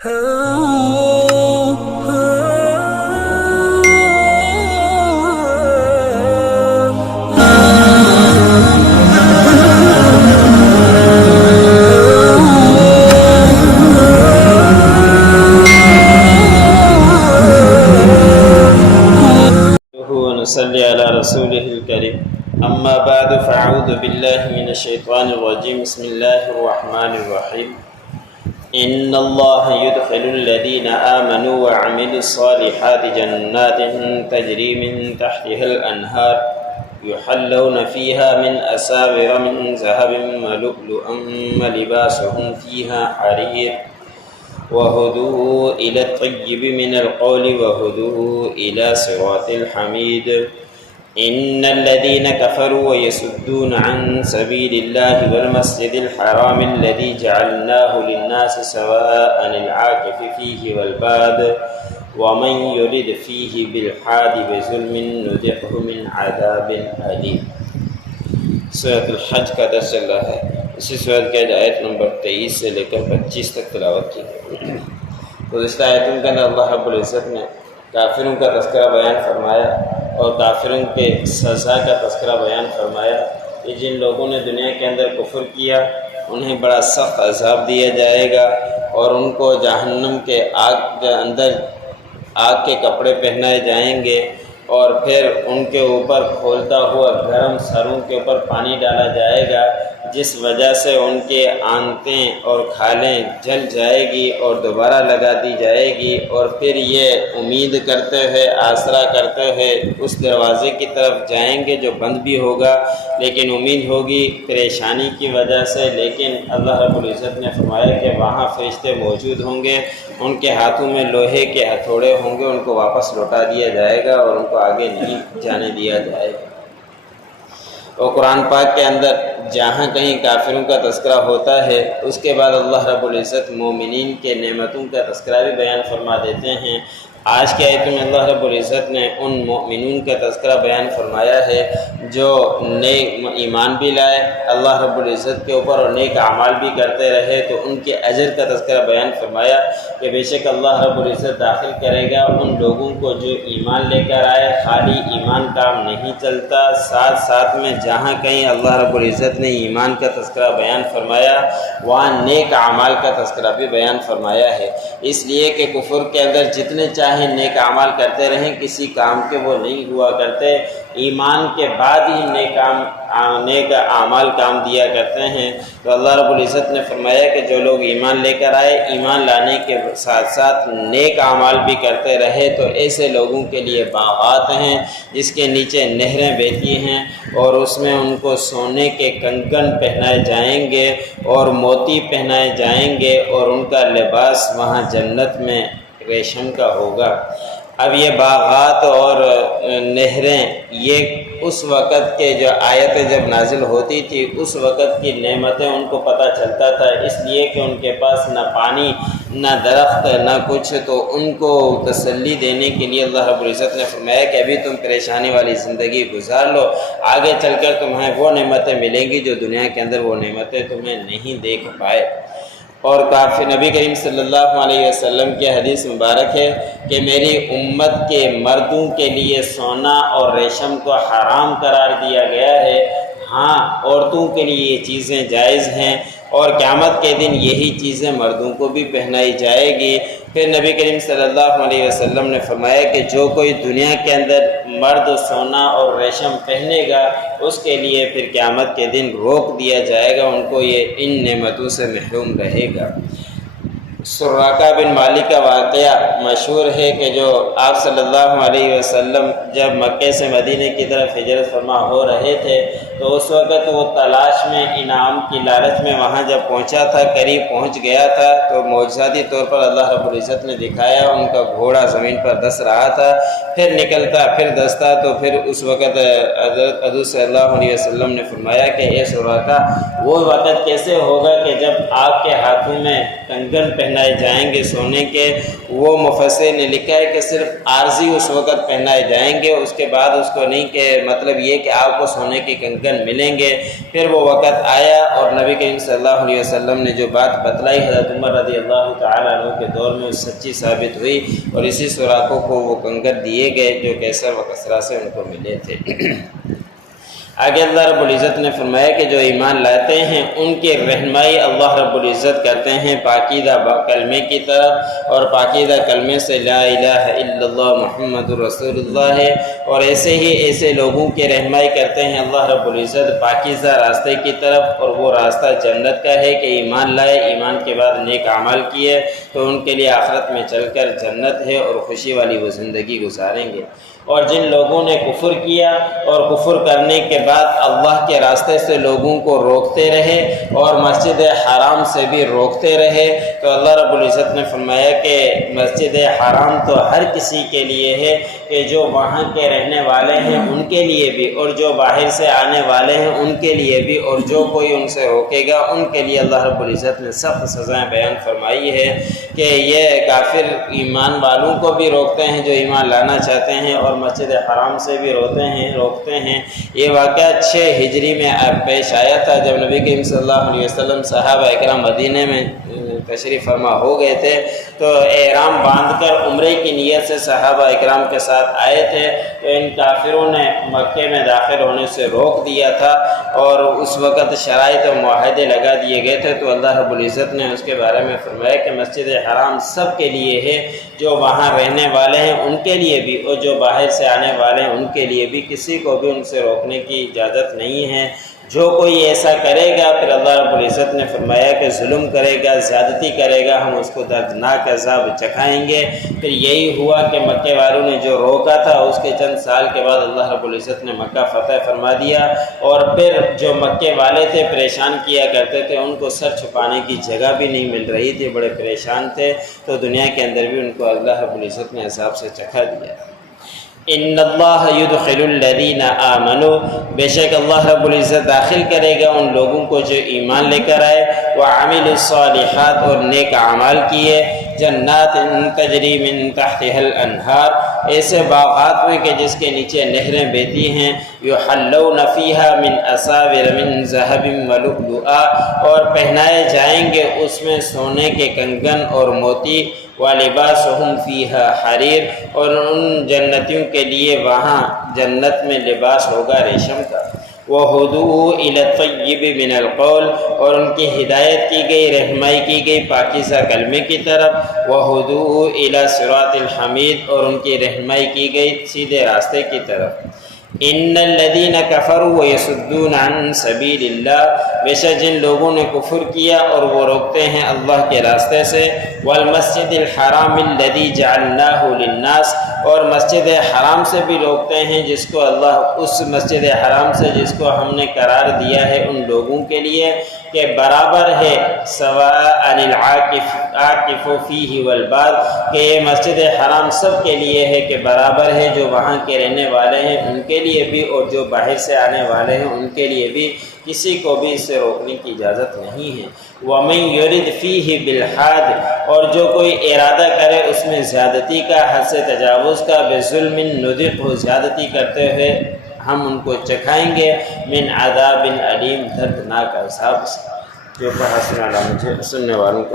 ونصلي على رسوله الكريم أما بعد فأعوذ بالله من الشيطان الرجيم بسم الله الرحمن الرحيم إن الله يدخل الذين آمنوا وعملوا الصالحات جنات تجري من تحتها الأنهار يحلون فيها من أساور من ذهب ولؤلؤا ولباسهم فيها حرير وهدوا إلى الطيب من القول وهدوا إلى صراط الحميد إن الذين كفروا ويصدون عن سبيل الله والمسجد الحرام الذي جعلناه للناس سواء العاكف فيه والباد ومن يرد فيه بالحاد بظلم نذقه من عذاب أليم۔ سورۃ الحج کا درس چل رہا ہے۔ اسی سورۃ کے آیت نمبر 23 سے لے کر 25 تک تلاوت کی۔ گزشتہ آیتوں کے اندر اللہ رب العزت نے کافروں کا تذکرہ بیان فرمایا اور کافروں کے سزا کا تذکرہ بیان فرمایا کہ جن لوگوں نے دنیا کے اندر کفر کیا انہیں بڑا سخت عذاب دیا جائے گا اور ان کو جہنم کے آگ کے اندر آگ کے کپڑے پہنائے جائیں گے اور پھر ان کے اوپر کھولتا ہوا گرم سروں کے اوپر پانی ڈالا جائے گا، جس وجہ سے ان کے آنتیں اور کھالیں جل جائے گی اور دوبارہ لگا دی جائے گی، اور پھر یہ امید کرتے ہوئے آسرا کرتے ہوئے اس دروازے کی طرف جائیں گے جو بند بھی ہوگا، لیکن امید ہوگی پریشانی کی وجہ سے۔ لیکن اللہ رب العزت نے فرمایا کہ وہاں فرشتے موجود ہوں گے، ان کے ہاتھوں میں لوہے کے ہتھوڑے ہوں گے، ان کو واپس لوٹا دیا جائے گا اور ان کو آگے نہیں جانے دیا جائے گا۔ اور قرآن پاک کے اندر جہاں کہیں کافروں کا تذکرہ ہوتا ہے اس کے بعد اللہ رب العزت مومنین کے نعمتوں کا تذکرہ بھی بیان فرما دیتے ہیں۔ آج کے آیتوں میں اللہ رب العزت نے ان مومنون کا تذکرہ بیان فرمایا ہے جو نیک ایمان بھی لائے اللہ رب العزت کے اوپر اور نیک اعمال بھی کرتے رہے، تو ان کے اجر کا تذکرہ بیان فرمایا کہ بے شک اللہ رب العزت داخل کرے گا ان لوگوں کو جو ایمان لے کر آئے۔ خالی ایمان کام نہیں چلتا، ساتھ ساتھ میں جہاں کہیں اللہ رب العزت نے ایمان کا تذکرہ بیان فرمایا وہاں نیک اعمال کا تذکرہ بھی بیان فرمایا ہے، اس لیے کہ کفر کے اندر جتنے چاہیں نیک اعمال کرتے رہیں کسی کام کے وہ نہیں ہوا کرتے، ایمان کے بعد ہی نیک اعمال کام دیا کرتے ہیں۔ تو اللہ رب العزت نے فرمایا کہ جو لوگ ایمان لے کر آئے، ایمان لانے کے ساتھ ساتھ نیک اعمال بھی کرتے رہے، تو ایسے لوگوں کے لیے باغات ہیں جس کے نیچے نہریں بہتی ہیں اور اس میں ان کو سونے کے کنگن پہنائے جائیں گے اور موتی پہنائے جائیں گے اور ان کا لباس وہاں جنت میں ریشم کا ہوگا۔ اب یہ باغات اور نہریں یہ اس وقت کے جو آیتیں جب نازل ہوتی تھی اس وقت کی نعمتیں ان کو پتہ چلتا تھا، اس لیے کہ ان کے پاس نہ پانی نہ درخت نہ کچھ، تو ان کو تسلی دینے کے لیے اللہ رب العزت نے فرمایا کہ ابھی تم پریشانی والی زندگی گزار لو، آگے چل کر تمہیں وہ نعمتیں ملیں گی جو دنیا کے اندر وہ نعمتیں تمہیں نہیں دیکھ پائے۔ اور کافی نبی کریم صلی اللہ علیہ وسلم کی حدیث مبارک ہے کہ میری امت کے مردوں کے لیے سونا اور ریشم کو حرام قرار دیا گیا ہے، ہاں عورتوں کے لیے یہ چیزیں جائز ہیں، اور قیامت کے دن یہی چیزیں مردوں کو بھی پہنائی جائے گی۔ پھر نبی کریم صلی اللہ علیہ وسلم نے فرمایا کہ جو کوئی دنیا کے اندر مرد سونا اور ریشم پہنے گا اس کے لیے پھر قیامت کے دن روک دیا جائے گا، ان کو یہ ان نعمتوں سے محروم رہے گا۔ سراقہ بن مالک کا واقعہ مشہور ہے کہ جو آپ صلی اللہ علیہ وسلم جب مکے سے مدینے کی طرف ہجرت فرما ہو رہے تھے تو اس وقت وہ تلاش میں انعام کی لالچ میں وہاں جب پہنچا تھا، قریب پہنچ گیا تھا، تو معجزاتی طور پر اللہ رب العزت نے دکھایا ان کا گھوڑا زمین پر دس رہا تھا، پھر نکلتا پھر دستا، تو پھر اس وقت حضرت صلی اللہ علیہ وسلم نے فرمایا کہ اے سراقہ وہ وقت کیسے ہوگا کہ جب آپ کے ہاتھوں میں کنگن پہنائے جائیں گے سونے کے؟ وہ مفسر نے لکھا ہے کہ صرف عارضی اس وقت پہنائے جائیں گے، اس کے بعد اس کو نہیں، کہ مطلب یہ کہ آپ کو سونے کے کنگن کنگن ملیں گے۔ پھر وہ وقت آیا اور نبی کریم صلی اللہ علیہ وسلم نے جو بات بتلائی حضرت عمر رضی اللہ تعالیٰ عنہ کے دور میں سچی ثابت ہوئی، اور اسی سوراخوں کو وہ کنگن دیے گئے جو کیسر و کسرا سے ان کو ملے تھے۔ آگے اللہ رب العزت نے فرمایا کہ جو ایمان لاتے ہیں ان کی رہنمائی اللہ رب العزت کرتے ہیں پاکیزہ کلمے کی طرف، اور پاکیزہ کلمے سے لا الہ الا اللہ محمد رسول اللہ ہے، اور ایسے لوگوں کی رہنمائی کرتے ہیں اللہ رب العزت پاکیزہ راستے کی طرف، اور وہ راستہ جنت کا ہے کہ ایمان لائے، ایمان کے بعد نیک اعمال کیے تو ان کے لیے آخرت میں چل کر جنت ہے اور خوشی والی وہ زندگی گزاریں گے۔ اور جن لوگوں نے کفر کیا اور کفر کرنے کے بعد اللہ کے راستے سے لوگوں کو روکتے رہے اور مسجد حرام سے بھی روکتے رہے، تو اللہ رب العزت نے فرمایا کہ مسجد حرام تو ہر کسی کے لیے ہے، کہ جو وہاں کے رہنے والے ہیں ان کے لیے بھی، اور جو باہر سے آنے والے ہیں ان کے لیے بھی، اور جو کوئی ان سے روکے گا ان کے لیے اللہ رب العزت نے سخت سزائیں بیان فرمائی ہے کہ یہ کافر ایمان والوں کو بھی روکتے ہیں جو ایمان لانا چاہتے ہیں، اور مسجد حرام سے بھی روکتے ہیں۔ یہ واقعہ 6 ہجری میں پیش آیا تھا جب نبی کریم صلی اللہ علیہ وسلم صحابہ اکرام مدینے میں تشریف فرما ہو گئے تھے، تو احرام باندھ کر عمرے کی نیت سے صحابہ اکرام کے ساتھ آئے تھے، تو ان کافروں نے مکے میں داخل ہونے سے روک دیا تھا، اور اس وقت شرائط و معاہدے لگا دیے گئے تھے۔ تو اللہ رب العزت نے اس کے بارے میں فرمایا کہ مسجد حرام سب کے لیے ہے، جو وہاں رہنے والے ہیں ان کے لیے بھی، اور جو باہر سے آنے والے ہیں ان کے لیے بھی، کسی کو بھی ان سے روکنے کی اجازت نہیں ہے۔ جو کوئی ایسا کرے گا پھر اللہ رب العزت نے فرمایا کہ ظلم کرے گا، زیادتی کرے گا، ہم اس کو دردناک عذاب چکھائیں گے۔ پھر یہی ہوا کہ مکے والوں نے جو روکا تھا اس کے چند سال کے بعد اللہ رب العزت نے مکہ فتح فرما دیا، اور پھر جو مکے والے تھے پریشان کیا کرتے تھے، ان کو سر چھپانے کی جگہ بھی نہیں مل رہی تھی، بڑے پریشان تھے، تو دنیا کے اندر بھی ان کو اللہ رب العزت نے عذاب سے چکھا دیا۔ ان اللہ یدخل الذین آمنوا، بے شک اللہ رب العزت داخل کرے گا ان لوگوں کو جو ایمان لے کر آئے، وعملوا الصالحات، اور نیک اعمال کیے، جنات تجری من تحتها الانہار، ایسے باغات میں کہ جس کے نیچے نہریں بہتی ہیں، یحلون فیہا من اساور من ذہب ولؤلؤا، اور پہنائے جائیں گے اس میں سونے کے کنگن اور موتی، وَلِبَاسُهُمْ فِيهَا حَرِيرٌ، اور ان جنتیوں کے لیے وہاں جنت میں لباس ہوگا ریشم کا، وَهُدُوا إِلَى الطَّيِّبِ مِنَ الْقَوْلِ، اور ان کی ہدایت کی گئی، رہنمائی کی گئی پاکیزہ کلمے کی طرف، وَهُدُوا إِلَى صِرَاطِ الْحَمِيدِ، اور ان کی رہنمائی کی گئی سیدھے راستے کی طرف۔ ان الذین کفروا ویصدون عن سبیل اللہ، بے شک جن لوگوں نے کفر کیا اور وہ روکتے ہیں اللہ کے راستے سے، والمسجد الحرام الذی جعلناہ للناس، اور مسجد حرام سے بھی روکتے ہیں جس کو اللہ، اس مسجد حرام سے جس کو ہم نے قرار دیا ہے ان لوگوں کے لیے کہ برابر ہے، سواء العاکف فیہ والباد، کہ یہ مسجد حرام سب کے لیے ہے کہ برابر ہے، جو وہاں کے رہنے والے ہیں ان کے لیے بھی اور جو باہر سے آنے والے ہیں ان کے لیے بھی، کسی کو بھی اسے روکنے کی اجازت نہیں ہے۔ وَمَن يُرِدْ فِيهِ بِالْحَادِ، اور جو کوئی ارادہ کرے اس میں زیادتی کا، حد سے تجاوز کا، بِظُلْمٍ نُذِقْهُ، زیادتی کرتے ہوئے ہم ان کو چکھائیں گے، من عذاب علیم، دردناک عذاب سے، جو پڑھا سنا مجھے سننے والوں کو